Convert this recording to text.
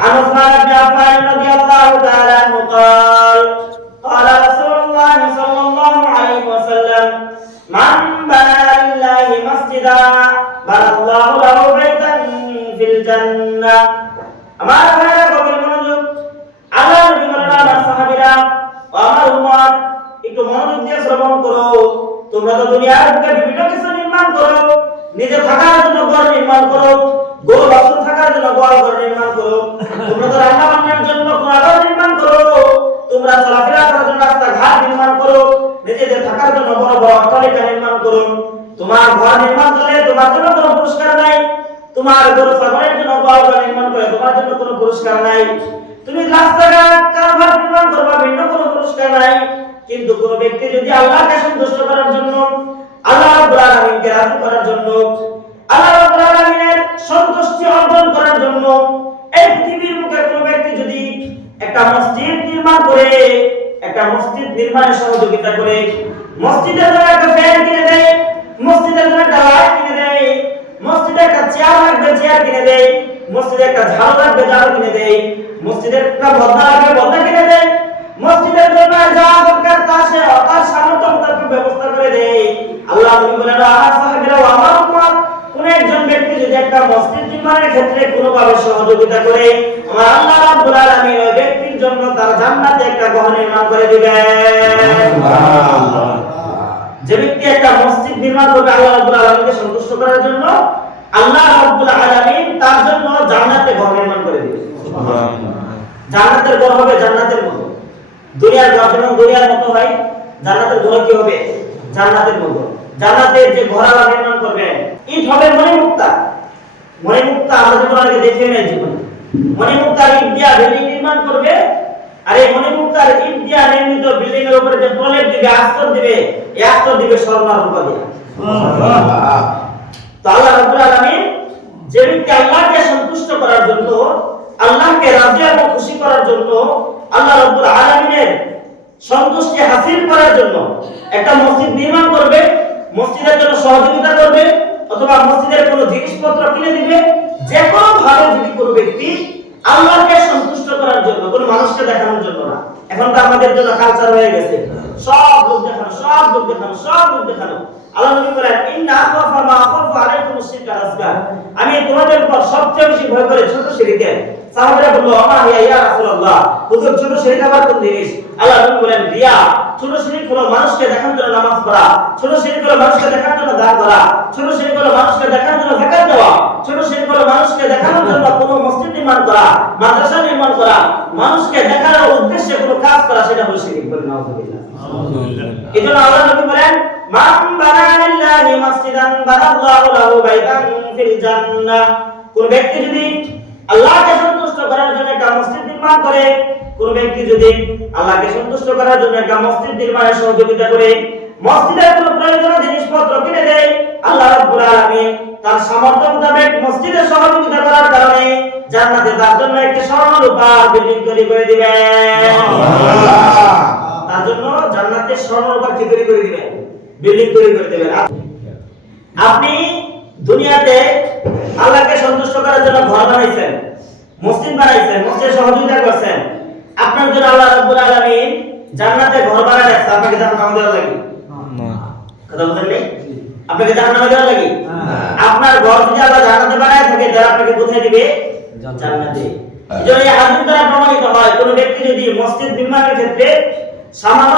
عن عثمان بن عفان رضي الله تعالى عنه قال قال رسول الله صلى الله عليه وسلم من بنى لله مسجدا بنى الله له بيتا في الجنة আমার ভাইরা কবির মনোযোগ আল্লাহ নবী বলেন আমার সাহাবীরা ও আমার উম্মত একটু মনোযোগ দিয়ে শ্রবণ করো তোমরা তো দুনিয়ার বুকে বিভিন্ন কিছু নির্মাণ করো নিজে থাকার জন্য ঘর নির্মাণ করো গরু বাছুর থাকার জন্য ঘর নির্মাণ করো তোমরা তো রান্না বান্নার জন্য ঘর নির্মাণ করো তোমরা চলাফেরা করার জন্য রাস্তাঘাট নির্মাণ করো নিজেদের থাকার জন্য বড় বড় অট্টালিকা নির্মাণ করো তোমার ঘর নির্মাণ করলে তোমার জন্য কোনো পুরস্কার নাই তোমার গরু ছাগলের জন্য ঘর নির্মাণ করে তোমার জন্য কোনো পুরস্কার নাই তুমি রাস্তাঘাট কারবার নির্মাণ করবা ভিন্ন কোনো পুরস্কার নাই কিন্তু কোন ব্যক্তি যদি আল্লাহকে সন্তুষ্ট করার জন্য আল্লাহ রাব্বুল আলামিনকে রাজি করার জন্য আল্লাহ রাব্বুল আলামিনের সন্তুষ্টি অর্জন করার জন্য এই পৃথিবীর মুখে কোন ব্যক্তি যদি একটা মসজিদ নির্মাণ করে একটা মসজিদ নির্মাণে সহযোগিতা করে মসজিদের জন্য একটা ফ্যান কিনে দেয় মসজিদের জন্য একটা লাইট কিনে দেয় মসজিদে একটা চেয়ার লাগবে চেয়ার কিনে দেয় মসজিদে একটা ঝাড়ু লাগবে ঝাড়ু কিনে দেয় মসজিদের একটা বদনা লাগবে বদনা কিনে দেয় মসজিদের জন্য যা দরকার তার সামর্থ্য মোতাবেক ব্যবস্থা করে দেয় আল্লাহ নবী বলেন আমার সাহাবীরা ও আমার উম্মত কোন একজন ব্যক্তি যদি একটা মসজিদ নির্মাণের ক্ষেত্রে কোনোভাবে সহযোগিতা করে আমার আল্লাহ রাব্বুল আলামিন ওই ব্যক্তির জন্য তার জান্নাতে একটা ঘর নির্মাণ করে দিবেন সুবহানাল্লাহ যে ব্যক্তি একটা মসজিদ নির্মাণ করবে আল্লাহ রাব্বুল আলামিনকে সন্তুষ্ট করার জন্য আল্লাহ রাব্বুল আলামিন তার জন্য জান্নাতে ঘর নির্মাণ করে দিবেন সুবহানাল্লাহ জান্নাতের ঘর হবে জান্নাতের মতো দুনিয়ার ঘর যেমন দুনিয়ার মতো হয় জান্নাতের ঘর কি হবে জান্নাতের মতো জান্নাতের যে ঘর আল্লাহ নির্মাণ করবেন ইট হবে মণিমুক্তা আমরা যেমন আগে দেখে নেই জীবনে মণিমুক্তার ইট দিয়া বিল্ডিং নির্মাণ করবে আর এই মণিমুক্তার ইট দিয়া নির্মিত বিল্ডিং এর উপরে যে প্রলেপ দিবে আস্তর দিবে এই আস্তর দিবে স্বর্ণ রূপা দিয়ে সুবহানাল্লাহ তো আল্লাহ রাব্বুল আলামিন যে ব্যক্তি আল্লাহকে সন্তুষ্ট করার জন্য আল্লাহকে রাজি এবং খুশি করার জন্য আল্লাহ রাব্বুল আলামিনের সন্তুষ্টি হাসিল করার জন্য একটা মসজিদ নির্মাণ করবে মসজিদের জন্য সহযোগিতা করবে অথবা মসজিদের কোনো জিনিসপত্র কিনে দিবে যে কোনো ভাবে যদি কোনো ব্যক্তি আল্লাহকে সন্তুষ্ট করার জন্য কোনো মানুষকে দেখানোর জন্য না এখন তো আমাদের জন্য কালচার হয়ে গেছে সব লোক দেখানো আল্লাহ নবী বলেন ইন্না আখাফা মা আখাফু আলাইকুমুশ শিরকা আসগার আমি তোমাদের উপর সবচেয়ে বেশি ভয় করি ছোট শিরকে সাহাবারা বলল আমা ইয়া রাসূলুল্লাহ হুজুর ছোট শিরক আবার কোন জিনিস আল্লাহ নবী বলেন রিয়া ছোট শিরক হলো মানুষকে দেখানোর জন্য নামাজ পড়া ছোট শিরক হলো মানুষকে দেখানোর জন্য দান করা ছোট শিরক হলো মানুষকে দেখানোর জন্য যাকাত দেওয়া ছোট শিরক হলো মানুষকে দেখানোর জন্য কোনো মসজিদ নির্মাণ করা মাদ্রাসা নির্মাণ করা মানুষকে দেখানোর উদ্দেশ্যে কোনো কাজ করা সেটা হলো শিরক বলে নাউযুবিল্লাহ এজন্য আল্লাহ নবী বলেন মান বানা লিল্লাহি মাসজিদান বানাল্লাহু লাহু বাইতান ফিল জান্নাহ কোন ব্যক্তি যদি আল্লাহকে সন্তুষ্ট করার জন্য একটা মসজিদ নির্মাণ করে কোন ব্যক্তি যদি আল্লাহকে সন্তুষ্ট করার জন্য একটা মসজিদ নির্মাণে সহযোগিতা করে মসজিদের কোনো প্রয়োজনীয় জিনিসপত্র কিনে দেয় আল্লাহ রাব্বুল আলামিন তার সামর্থ্য মোতাবেক মসজিদে সহযোগিতা করার কারণে জান্নাতে তার জন্য একটি স্বর্ণরূপার বিল্ডিং তৈরি করে দিবেন সুবহানাল্লাহ তার জন্য জান্নাতে স্বর্ণরূপার কি তৈরি করে দিবেন বিল্ডিং তৈরি করে দিবেন আপনি দুনিয়াতে আল্লাহকে সন্তুষ্ট করার জন্য ঘর বানাইছেন মসজিদ বানাইছেন মসজিদে সহযোগিতা করছেন আপনার জন্য আল্লাহ রাব্বুল আলামিন জান্নাতে ঘর বানায় রাখছে আপনাকে জান্নাতে দেওয়া লাগে না কথা বলেন নাই আপনাকে জান্নাতে দেওয়া লাগে আপনার ঘর যদি আল্লাহ জান্নাতে বানায় থাকে তাহলে আপনাকে কোথায় দিবে জান্নাতে এজন্য এই হাদিস দ্বারা প্রমাণিত হয় কোন ব্যক্তি যদি মসজিদ নির্মাণের ক্ষেত্রে সামান্য